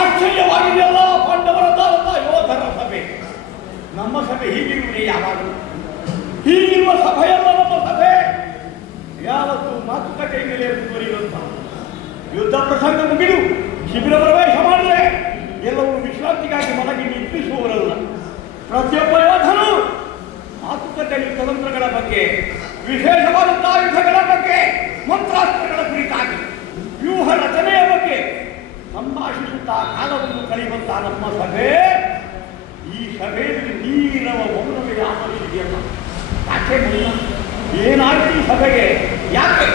ಆಶ್ಚರ್ಯವಾಗಿದೆಯಲ್ಲ, ಪಾಂಡವರ ದಾರದ ಯೋಧರ ಸಭೆ. ನಮ್ಮ ಸಭೆ ಹೀಗಿರುವುದೇ ಯಾವಾಗಲೂ? ಹೀಗಿರುವ ಸಭೆಯಲ್ಲ ನಮ್ಮ ಸಭೆ. ಯಾವತ್ತು ಮಾತುಕತೆ ಮೇಲೆ ಮುಂದುವರಿಯುವಂತ ಯುದ್ಧ ಪ್ರಸಂಗ ಮುಗಿದು ಶಿಬಿರ ಪ್ರವೇಶ ಮಾಡಿದರೆ ಎಲ್ಲವೂ ವಿಶ್ರಾಂತಿಗಾಗಿ ಮಲಗಿ ನಿಂತಿಸುವವರಲ್ಲ. ಪ್ರತಿಯೊಬ್ಬ ಯೋಧನು ಮಾತುಕತೆ ಯುದ್ಧತಂತ್ರಗಳ ಬಗ್ಗೆ, ವಿಶೇಷವಾದಂತಹ ಯುದ್ಧಗಳ ಬಗ್ಗೆ, ಮಂತ್ರಾಸ್ತ್ರಗಳ ಕುರಿತಾಗಿ, ವ್ಯೂಹ ರಚನೆಯ ಬಗ್ಗೆ ಸಂಭಾಷಿಸುತ್ತಾ ಕಾಲವನ್ನು ಕಳೆಯುವಂತಹ ನಮ್ಮ ಸಭೆ, ಈ ಸಭೆಯಲ್ಲಿ ನೀರವ ಮೌನವೇ ಆವರಿಸಿದೆಯಲ್ಲ. ಯಾಕೆ ಮೌನ? ಏನಾಯ್ತು ಈ ಸಭೆಗೆ? ಯಾಕೆ